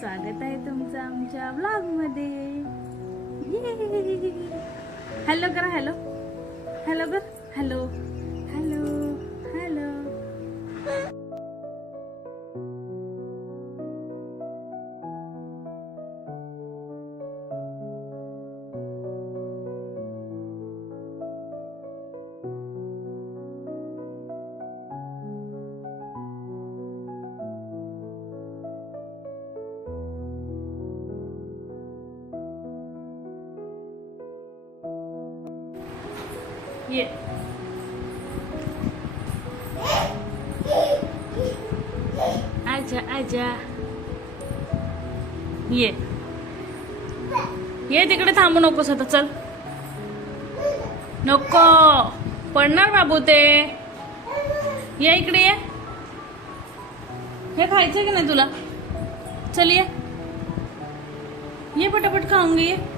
स्वागत आहे तुमचं आमच्या ब्लॉगमध्ये हॅलो करा हॅलो हॅलो कर हॅलो ये। आजा आजा। ये। ये तिकडे थांबू नकोस आता चल. नको. पडणार बाबू ते. ये इकडे ये. हे खायचं की नाही तुला? चल ये. ये पटापट खाऊन घे ये.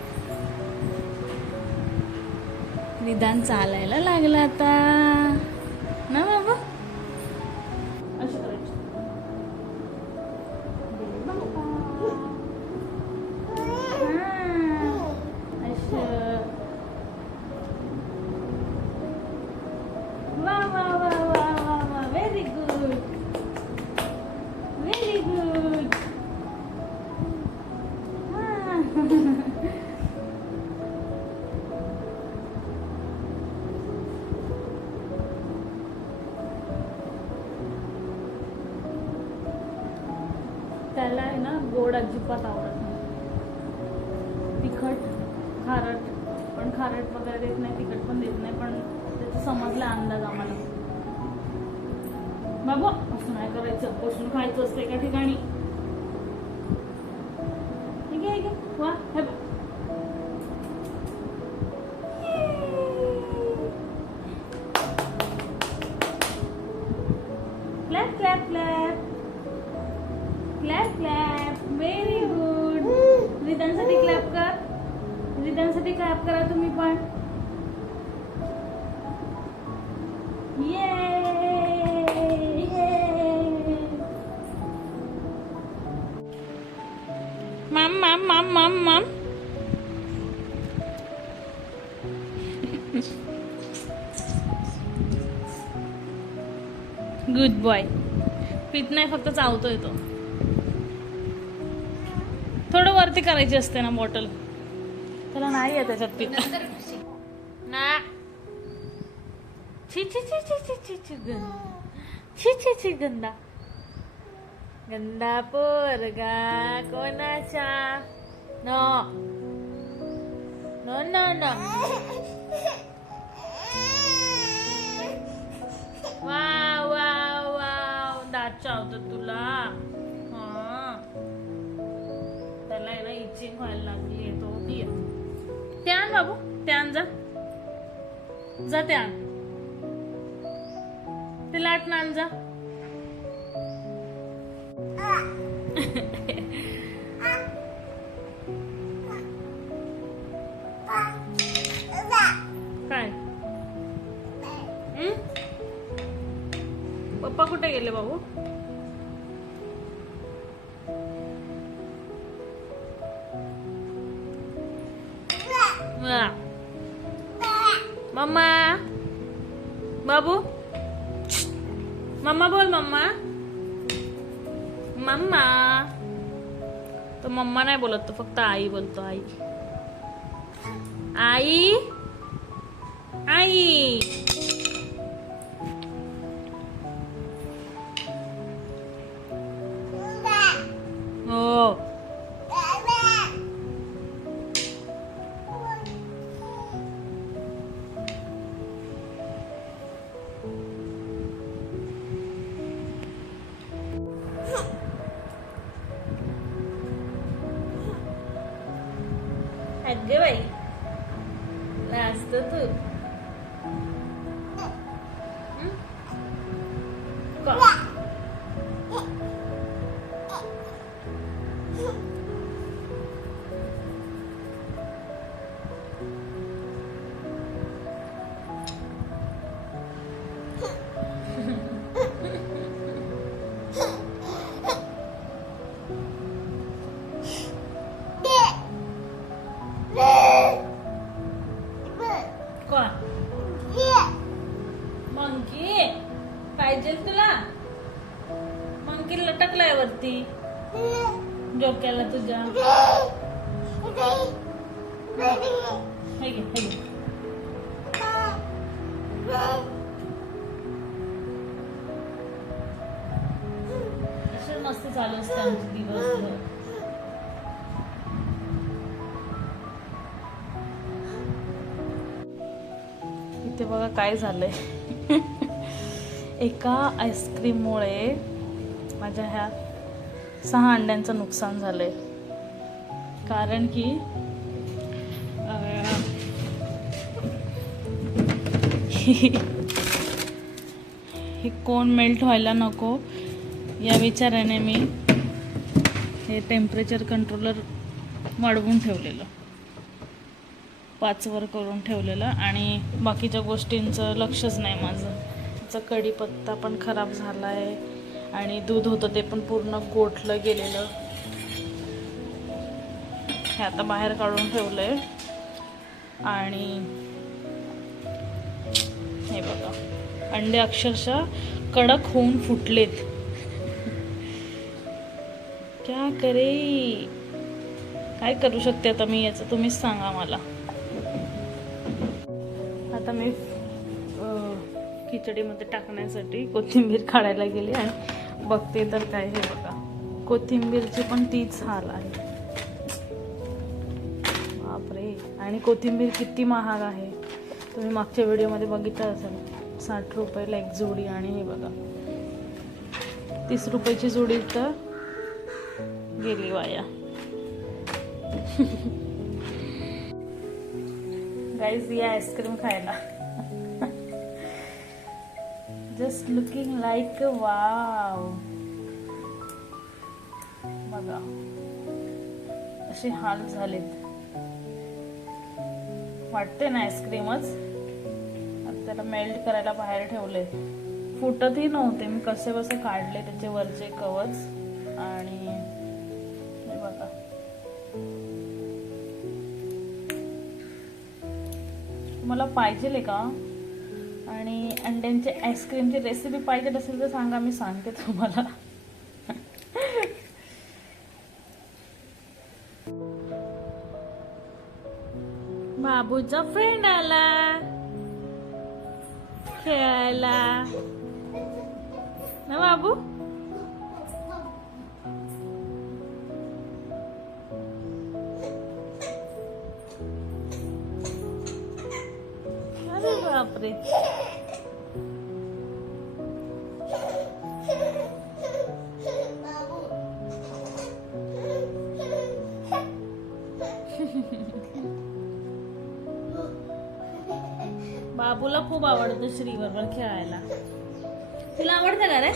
निदान चालायला लागला आता. त्याला आहे ना गोड अजिबात आवडत नाही. तिखट खारट पण खारट वगैरे देत नाही तिखट पण देत नाही पण त्याचा समजला अंदाज आम्हाला. बाबा असं नाही करायचं. बसून खायचं असतं एका ठिकाणी. ठीक आहे हे वा हे रिदानसाठी करा तुम्ही पण. ये माम माम माम माम माम गुड बॉय पित नाही फक्त चावतोय तो. थोडं वरती करायची असते ना बॉटल त्याला नाही आहे त्याच्यात पित ना छी छी छी छी छी छी छी गंदा छी छी छी गंदा गंदा पोरगा कोणाचा no no no no wow wow wow दात चावतात तुला हा जा ते आण ते लाटणं आण जा. काय? पप्पा कुठे गेले बाबू? मम्मा नाही बोलत तो फक्त आई बोलतो आई. आई. आई. અગે ભાઈ નાસ્તો તું मस्त चालू असतं आमचं दिवस इथे बघा काय झालंय. एका आईस्क्रीममुळे माझ्या ह्या सहा अंड्यांचं नुकसान झालंय. कारण की हे कोण मेल्ट व्हायला नको. या विचाराने मी हे टेम्परेचर कंट्रोलर वाढवून ठेवलेलं. पाचवर करून ठेवलेलं आणि बाकीच्या गोष्टींचं लक्षच नाही माझं. त्याचा कढीपत्ता पण खराब झाला आहे आणि दूध होतं ते पण पूर्ण गोठलं गेलेलं. हे आता बाहेर काढून ठेवलं आहे आणि हे बघा. अंडे अक्षरशः कडक होऊन फुटलेत. करे? काय करू शकते आता मी याचं? तुम्हीच सांगा मला. आता मी खिचडीमध्ये टाकण्यासाठी कोथिंबीर काढायला गेली आणि बघते तर काय हे बघा. कोथिंबीरची पण तीच हाल आहे. बापरे. आणि कोथिंबीर किती महाग आहे. तुम्ही मागच्या व्हिडिओमध्ये बघितलं असेल. साठ रुपयाला एक जोडी आणि हे बघा. तीस रुपयाची जोडी तर गेली वाया. गाईज या आईस्क्रीम खायला. जस्ट लुकिंग लाईक वाव बघा. असे हाल झालेत. वाटते ना आईस्क्रीमच त्याला मेल्ट करायला बाहेर ठेवले फुटतही नव्हते. मी कसे बसे काढले त्याचे वरचे कवच आणि पाहिजे का? आणि अंड्यांची आईस्क्रीमची रेसिपी पाहिजे असेल तर सांगा मी सांगते तुम्हाला. बाबूचा फ्रेंड आला. खेळायला. ना बाबू? बापरे बाबूला खूप आवडतं श्री बरोबर खेळायला. तुला आवडतं का रे?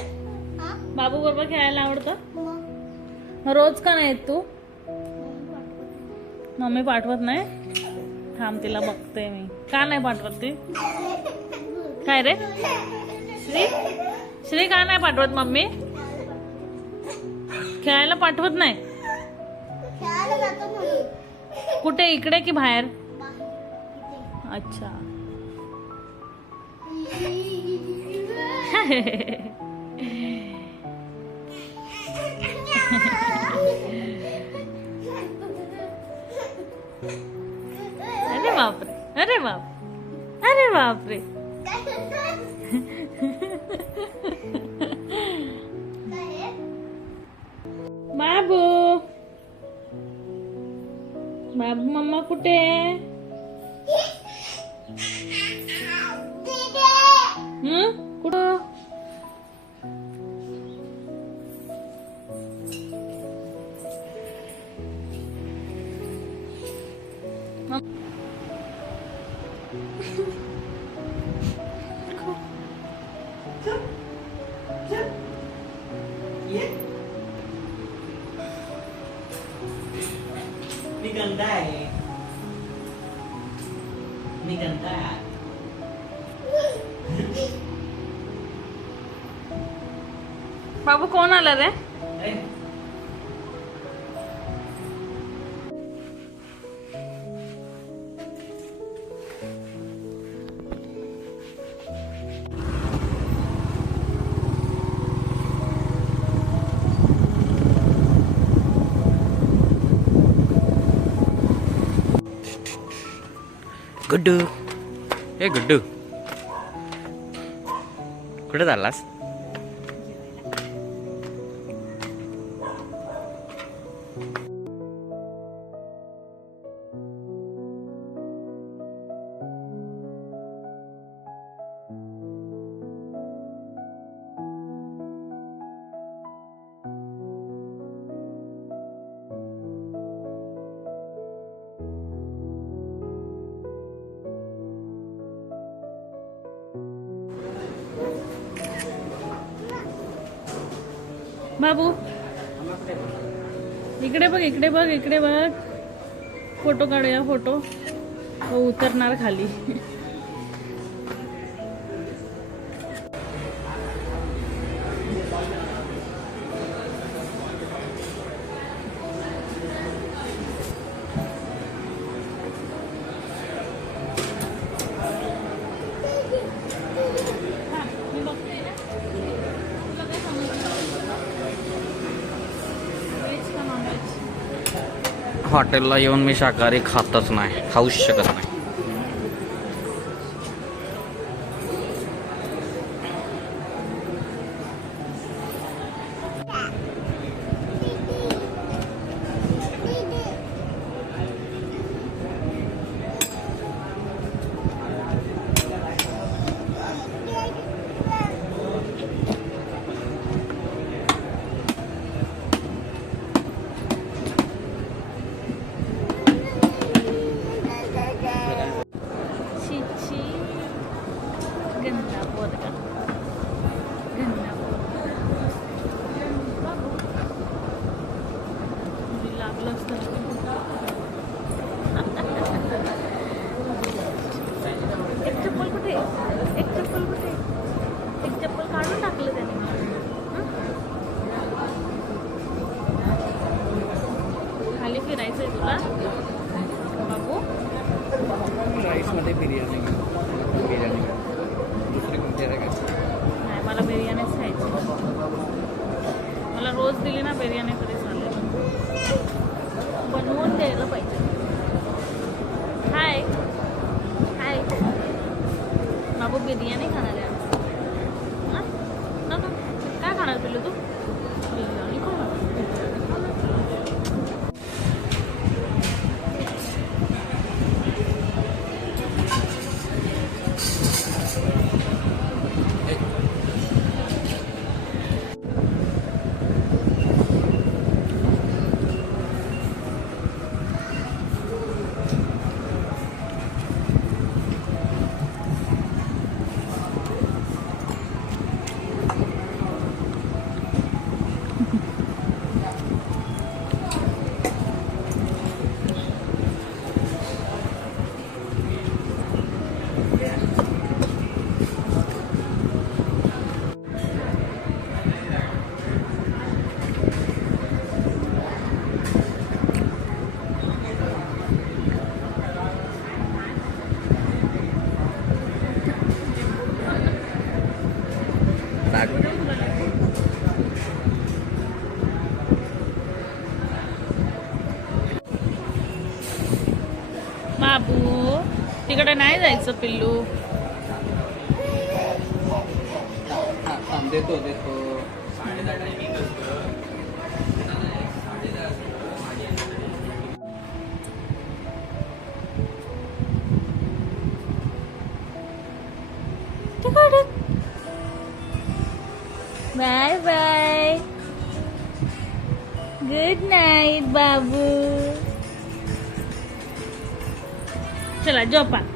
बाबू बरोबर खेळायला आवडतं? रोज का नाही तू? मम्मी पाठवत नाही? थांब तिला बघते मी. का नाही पाठवत ती? काय रे? श्री? श्री का नाही पाठवत मम्मी? खेळायला पाठवत नाही? कुठे? इकडे की बाहेर? अच्छा. अरे बापरे. अरे बाप. अरे बाप रे बाबू. बाबू मम्मा कुठे मी आहे मी गंदा बाबू कोण आला रे? गुड्डू हे गुड्डू कुठे चाललास बाबू. इकडे बघ इकडे बघ इकडे बघ. फोटो काढूया फोटो. उतरणार खाली. हॉटेलला येऊन मी शाकाहारी खातच नाही. खाऊच शकत नाही. काय तिकडे नाही जायचं पिल्लू देतो देतो बाय बाय गुड नाईट बाबू चला झोपा